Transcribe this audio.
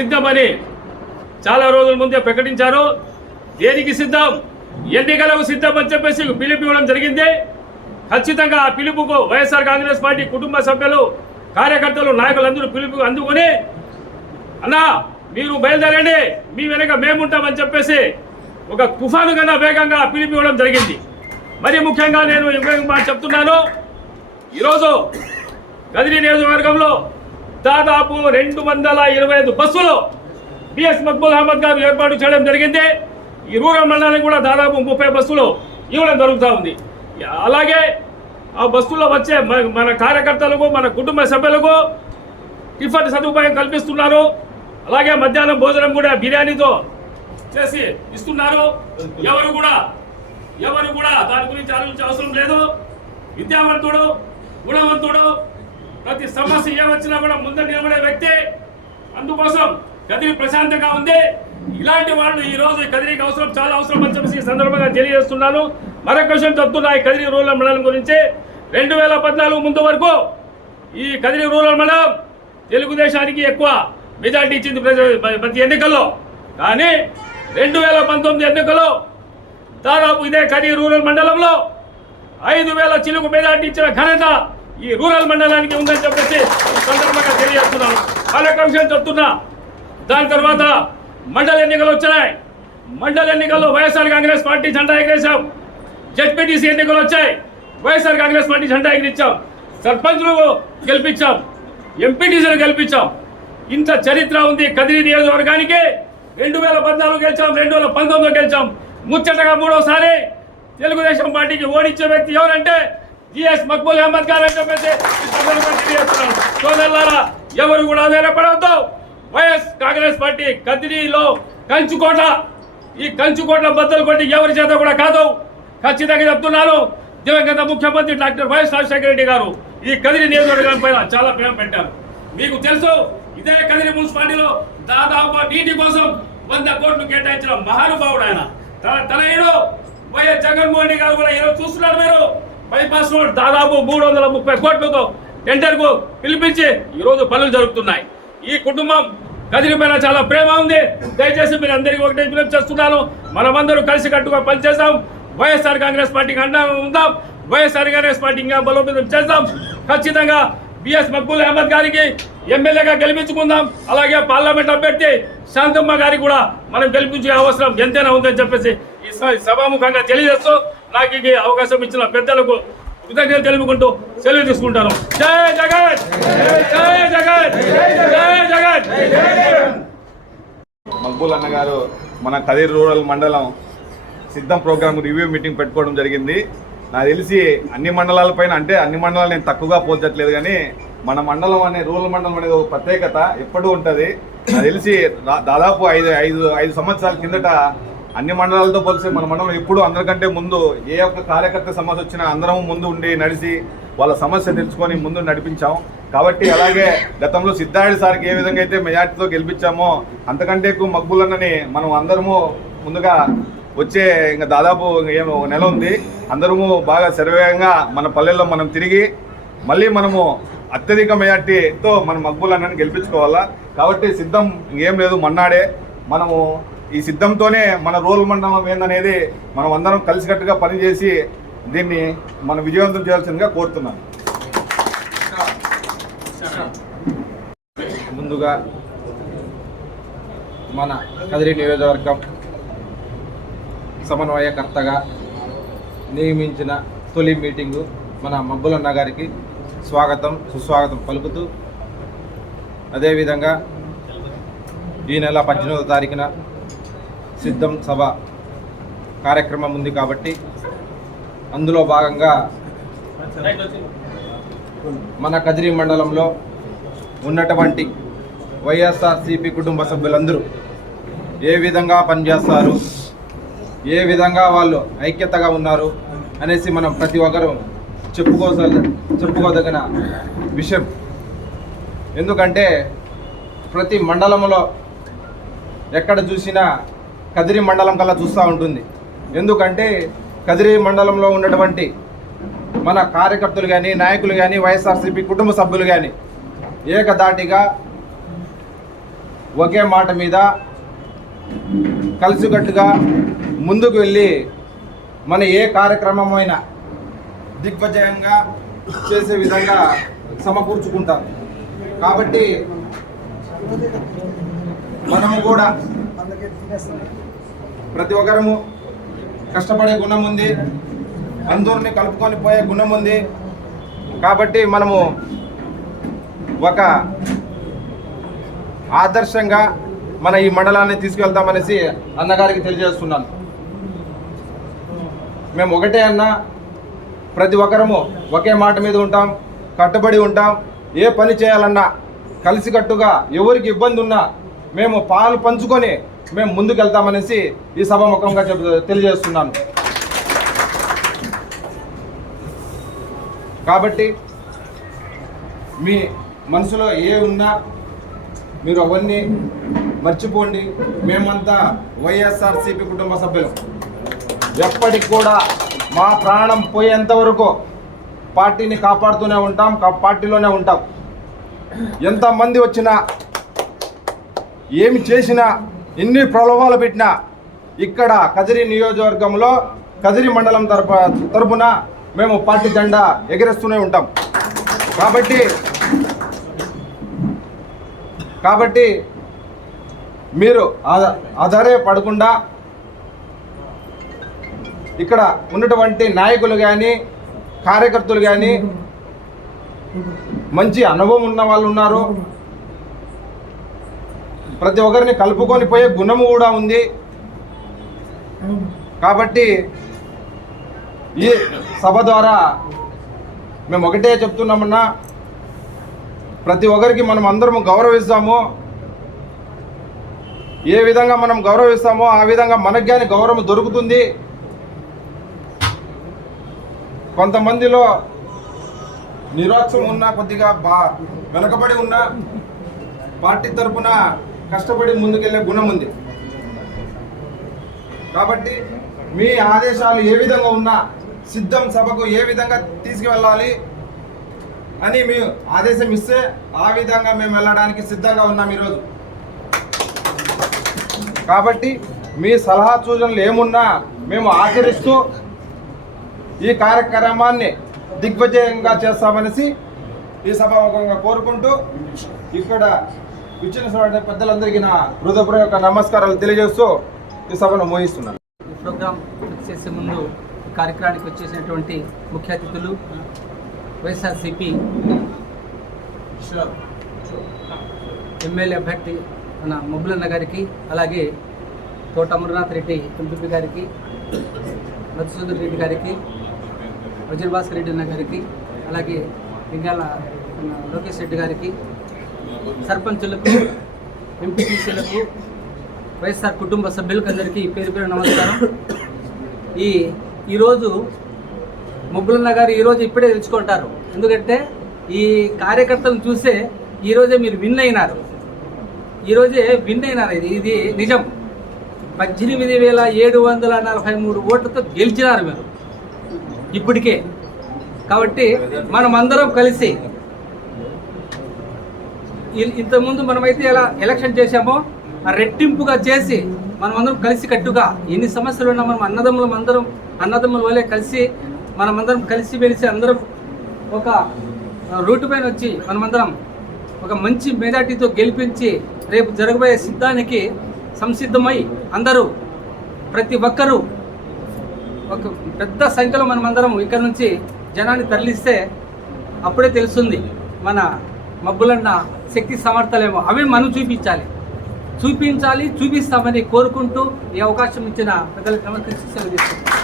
సిద్ధమని చాలా రోజుల ముందే ప్రకటించారు. దేనికి సిద్ధం? ఎన్నికలకు సిద్ధం అని చెప్పేసి పిలుపు ఇవ్వడం జరిగింది. ఖచ్చితంగా ఆ పిలుపుకు వైఎస్ఆర్ కాంగ్రెస్ పార్టీ కుటుంబ సభ్యులు కార్యకర్తలు నాయకులందరూ పిలుపు అందుకొని అన్నా మీరు బయలుదేరండి. మీ వెనక మేముంటామని చెప్పేసి ఒక తుఫాను కన్నా వేగంగా పిలుపు ఇవ్వడం జరిగింది. మరి ముఖ్యంగా నేను ఇంకొక మాట చెప్తున్నాను. ఈరోజు కదిరి నియోజకవర్గంలో దాదాపు రెండు వందల ఇరవై ఐదు బస్సులు బిఎస్ మక్బుల్ అహ్మద్ గారు ఏర్పాటు చేయడం జరిగింది. ఈ రూరల్ మండలానికి కూడా దాదాపు ముప్పై బస్సులు ఇవ్వడం జరుగుతూ ఉంది. అలాగే ఆ బస్సులో వచ్చే మన- మన కార్యకర్తలకు మన కుటుంబ సభ్యులకు టిఫిన్ సదుపాయం కల్పిస్తున్నారు. అలాగే మధ్యాహ్నం భోజనం కూడా బిర్యానీతో చేసి ఇస్తున్నారు. ఎవరు కూడా ఎవరు కూడా దాని గురించి ఆలోచించే అవసరం లేదు. విద్యావంతుడు గుణవంతుడు ప్రతి సమస్య ఏమొచ్చినా కూడా ముందు నిలబడే వ్యక్తి. అందుకోసం కదిరి ప్రశాంతంగా ఉంది. ఇలాంటి వాళ్ళు ఈ రోజు కదిరికి అవసరం చాలా అవసరం అని చెప్పేసి ఈ సందర్భంగా తెలియజేస్తున్నాను. మరొక విషయం చెప్తున్నా ఈ కదిరి రూరల్ మండలం గురించి. రెండు వేల పద్నాలుగు ముందు వరకు ఈ కదిరి రూరల్ మండలం తెలుగుదేశానికి ఎక్కువ మెజార్టీ ఇచ్చింది ప్రతి ఎన్నికల్లో. కానీ రెండు వేల పంతొమ్మిది ఎన్నికల్లో దాదాపు ఇదే కదిరి రూరల్ మండలంలో ఐదు వేల చిలుకు మెజార్టీ ఇచ్చిన ఘనత ఈ రూరల్ మండలానికి ఉందని చెప్పేసి సందర్భంగా తెలియజేస్తున్నాను. మరొక విషయం చెప్తున్నా దాని తర్వాత మండల ఎన్నికలు వచ్చినాయి. మండల ఎన్నికల్లో వైఎస్ఆర్ కాంగ్రెస్ పార్టీ జెండా ఎగరేశాం. జడ్పీటీసీ ఎన్నికలు వచ్చాయి. వైఎస్ఆర్ కాంగ్రెస్ పార్టీ జెండా ఎగిరించాం సర్పంచ్లు గెలిపించాం. ఎంపీటీసీలు గెలిపించాం. ఇంత చరిత్ర ఉంది కదిరి నియోజకవర్గానికి. రెండు వేల పద్నాలుగు గెలిచాం రెండు వేల పంతొమ్మిదిలో గెలిచాం. ముచ్చటగా మూడోసారి తెలుగుదేశం పార్టీకి ఓడించే వ్యక్తి ఎవరంటే జిఎస్ మక్బూల్ అహ్మద్ గారు అని చెప్పేసి తెలియజేస్తున్నాను సోదరులారా ఎవరు కూడా ధైర్యపడవద్దు వైఎస్ కాంగ్రెస్ పార్టీ కదిరిలో కంచుకోట. ఈ కంచుకోట బద్దలు కొట్టి ఎవరి చేత కూడా కాదు. ఖచ్చితంగా చెప్తున్నాను. దివంగత ముఖ్యమంత్రి డాక్టర్ వైఎస్ రాజశేఖర రెడ్డి గారు ఈ కదిరి నియోజకవర్గం పైన చాలా ప్రేమ పెట్టారు. మీకు తెలుసు ఇదే కదిరి మున్సిపాలిటీలో దాదాపు నీటి కోసం వంద కోట్లు కేటాయించిన మహానుభావుడు ఆయన. తన తనయుడు వైఎస్ జగన్మోహన్ రెడ్డి గారు కూడా ఈరోజు చూస్తున్నారు మీరు. బైపాస్ రోడ్ దాదాపు మూడు వందల ముప్పై కోట్లతో టెండర్కు పిలిపించి ఈరోజు పనులు జరుగుతున్నాయి. ఈ కుటుంబం కదిరి పైన చాలా ప్రేమ ఉంది. దయచేసి మీరు అందరికీ ఒకటే విజ్ఞప్తి చేస్తున్నాను. మనమందరూ కలిసి కట్టుగా పనిచేద్దాం వైఎస్ఆర్ కాంగ్రెస్ పార్టీకి అండగా ఉందాం. వైఎస్ఆర్ కాంగ్రెస్ పార్టీ ఇంకా బలోపేతం చేస్తాం. ఖచ్చితంగా బిఎస్ మక్బూల్ అహ్మద్ గారికి ఎమ్మెల్యేగా గెలిపించుకుందాం. అలాగే పార్లమెంట్ అభ్యర్థి శాంతమ్మ గారికి కూడా మనం గెలిపించే అవసరం ఎంతైనా ఉందని చెప్పేసి ఈ సభాముఖంగా తెలియజేస్తూ నాకు ఈ అవకాశం ఇచ్చిన పెద్దలకు కృతజ్ఞతలు తెలుపుకుంటూ సెలవు తీసుకుంటాను. జయ జగత్ జయ జగత్ జయ జగత్ మక్బూల్ అన్న గారు మన కదిరి రూరల్ మండలం సిద్ధం ప్రోగ్రామ్ రివ్యూ మీటింగ్ పెట్టుకోవడం జరిగింది. నాకు తెలిసి అన్ని మండలాల పైన అంటే అన్ని మండలాలు నేను తక్కువగా పోల్చట్లేదు కానీ మన మండలం అనే రూరల్ మండలం అనేది ఒక ప్రత్యేకత ఎప్పుడూ ఉంటుంది. నాకు తెలిసి దా- దాదాపు ఐదు ఐదు ఐదు సంవత్సరాల కిందట అన్ని మండలాలతో పోలిసి మన మండలం ఎప్పుడు అందరికంటే ముందు ఏ ఒక్క కార్యకర్త సమస్య వచ్చినా అందరం ముందు ఉండి నడిచి వాళ్ళ సమస్య తెలుసుకొని ముందు నడిపించాం. కాబట్టి అలాగే గతంలో సిద్ధార్థి సార్కి ఏ విధంగా అయితే మెజార్టీతో గెలిపించామో అంతకంటే ఎక్కువ మగ్గులన్నని మనం అందరము ముందుగా వచ్చే ఇంకా దాదాపు ఏమో ఒక నెల ఉంది. అందరము బాగా శరవేగంగా మన పల్లెల్లో మనం తిరిగి మళ్ళీ మనము అత్యధిక మెజార్టీతో మన మగ్గులన్నని గెలిపించుకోవాలా. కాబట్టి సిద్ధం ఏం లేదు మన్నాడే. మనము ఈ సిద్ధంతోనే మన రోల్ మండలం ఏందనేది మనం అందరం కలిసికట్టుగా పనిచేసి దీన్ని మనం విజయవంతం చేయాల్సిందిగా కోరుతున్నాను ముందుగా మన కదిరి నియోజకవర్గం సమన్వయకర్తగా నియమించిన తొలి మీటింగు మన మబ్బులన్న గారికి స్వాగతం సుస్వాగతం పలుకుతూ అదేవిధంగా ఈ నెల పద్దెనిమిదవ తారీఖున సిద్ధం సభ కార్యక్రమం ఉంది కాబట్టి అందులో భాగంగా మన కదిరి మండలంలో ఉన్నటువంటి వైఎస్ఆర్సిపి కుటుంబ సభ్యులందరూ ఏ విధంగా పనిచేస్తారు? ఏ విధంగా వాళ్ళు ఐక్యతగా ఉన్నారు? అనేసి మనం ప్రతి ఒక్కరూ చెప్పుకోస చెప్పుకోదగిన విషయం. ఎందుకంటే ప్రతి మండలంలో ఎక్కడ చూసినా కదిరి మండలం కల్లా చూస్తూ ఉంటుంది. ఎందుకంటే కదిరి మండలంలో ఉన్నటువంటి మన కార్యకర్తలు కానీ నాయకులు కానీ వైఎస్ఆర్సీపీ కుటుంబ సభ్యులు కానీ ఏకదాటిగా ఒకే మాట మీద కలిసికట్టుగా ముందుకు వెళ్ళి మన ఏ కార్యక్రమమైనా దిగ్విజయంగా చేసే విధంగా సమకూర్చుకుంటాం కాబట్టి మనము కూడా ప్రతి ఒక్కరము కష్టపడే గుణం ఉంది. అందరిని కలుపుకొని పోయే గుణం ఉంది. కాబట్టి మనము ఒక ఆదర్శంగా మన ఈ మండలాన్ని తీసుకెళ్తామనేసి అన్నగారికి తెలియజేస్తున్నాను. మేము ఒకటే అన్న ప్రతి ఒక్కరము ఒకే మాట మీద ఉంటాం కట్టుబడి ఉంటాం. ఏ పని చేయాలన్నా కలిసికట్టుగా ఎవరికి ఇబ్బంది ఉన్నా మేము పాలు పంచుకొని మేము ముందుకెళ్తామనేసి ఈ సభాముఖంగా చెప్ తెలియజేస్తున్నాను. కాబట్టి మీ మనసులో ఏ ఉన్నా మీరు అవన్నీ మర్చిపోండి. మేమంతా వైఎస్ఆర్సీపీ కుటుంబ సభ్యులు. ఎప్పటికి కూడా మా ప్రాణం పోయేంత వరకు పార్టీని కాపాడుతూనే ఉంటాం కా- పార్టీలోనే ఉంటాం. ఎంతమంది వచ్చినా ఏమి చేసినా ఎన్ని ప్రలోభాలు పెట్టినా ఇక్కడ కదిరి నియోజకవర్గంలో కదిరి మండలం తరపు తరపున మేము పార్టీ జెండా ఎగరేస్తూనే ఉంటాం. కాబట్టి కాబట్టి మీరు ఆధ- ఆధారే పడకుండా ఇక్కడ ఉన్నటువంటి నాయకులు కానీ కార్యకర్తలు కానీ మంచి అనుభవం ఉన్న వాళ్ళు ఉన్నారు. ప్రతి ఒక్కరిని కలుపుకొని పోయే గుణము కూడా ఉంది. కాబట్టి ఈ సభ ద్వారా మేము ఒకటే చెప్తున్నామన్నా ప్రతి ఒక్కరికి మనం అందరం గౌరవిస్తాము. ఏ విధంగా మనం గౌరవిస్తామో ఆ విధంగా మనకు కానీ గౌరవం దొరుకుతుంది. కొంతమందిలో నిరోత్సం ఉన్న కొద్దిగా బా వెనకబడి ఉన్న పార్టీ తరఫున కష్టపడి ముందుకెళ్ళే గుణం ఉంది. కాబట్టి మీ ఆదేశాలు ఏ విధంగా ఉన్నా సిద్ధం సభకు ఏ విధంగా తీసుకువెళ్ళాలి అని మీ ఆదేశం ఇస్తే ఆ విధంగా మేము వెళ్ళడానికి సిద్ధంగా ఉన్నాం ఈరోజు. కాబట్టి మీ సలహా సూచనలు ఏమున్నా మేము ఆచరిస్తూ ఈ కార్యక్రమాన్ని దిగ్విజయంగా చేస్తామనేసి ఈ సభాముఖంగా కోరుకుంటూ ఇక్కడ ఇచ్చిన పెద్దలందరికీ నా హృదయపూర్వక నమస్కారాలు తెలియజేస్తూ ఈ సభను మోహిస్తున్నాను ఈ ప్రోగ్రాం చేసే ముందు కార్యక్రమానికి వచ్చేసినటువంటి ముఖ్య అతిథులు వైఎస్ఆర్సిపి ఎమ్మెల్యే అభ్యర్థి మన మొబ్బులన్న గారికి అలాగే తోట అమర్నాథ్ రెడ్డి ఎంపీపీ గారికి మధుసూదర్ రెడ్డి గారికి వజ్రభాస్కర్ రెడ్డి అన్న గారికి అలాగే లింగాల లోకేష్ రెడ్డి గారికి సర్పంచులకు ఎంపీటీసీలకు వైఎస్ఆర్ కుటుంబ సభ్యులకు అందరికీ పేరు పేరు నమస్కారం. ఈ ఈరోజు ముగ్గులన్న గారు ఈరోజు ఇప్పుడే తెలుసుకుంటారు. ఎందుకంటే ఈ కార్యకర్తలను చూసే ఈరోజే మీరు విన్ అయినారు. ఈరోజే విన్ అయినారు. ఇది ఇది నిజం. పద్దెనిమిది వేల ఏడు వందల నలభై మూడు ఓట్లతో గెలిచినారు మీరు. ఇప్పటికే. కాబట్టి మనం అందరం కలిసి ఇంతకుముందు మనమైతే ఎలా ఎలక్షన్ చేశామో రెట్టింపుగా చేసి మనం అందరం కలిసి కట్టుగా ఎన్ని సమస్యలు ఉన్నా మనం అన్నదమ్ములం అందరం అన్నదమ్ముల వల్లే కలిసి మనమందరం కలిసి వెలిసి అందరం ఒక రూటు పైన వచ్చి మనమందరం ఒక మంచి మెజార్టీతో గెలిపించి రేపు జరగబోయే సిద్ధానికి సంసిద్ధమై అందరూ ప్రతి ఒక్కరూ ఒక పెద్ద సంఖ్యలో మనమందరం ఇక్కడ నుంచి జనాన్ని తరలిస్తే అప్పుడే తెలుస్తుంది మన మబ్బులన్న శక్తి సమర్థలేమో. అవి మనం చూపించాలి. చూపించాలి చూపిస్తామని కోరుకుంటూ ఈ అవకాశం ఇచ్చిన పెద్దలకు నమస్కరించి సెలవు తీసుకుంటాం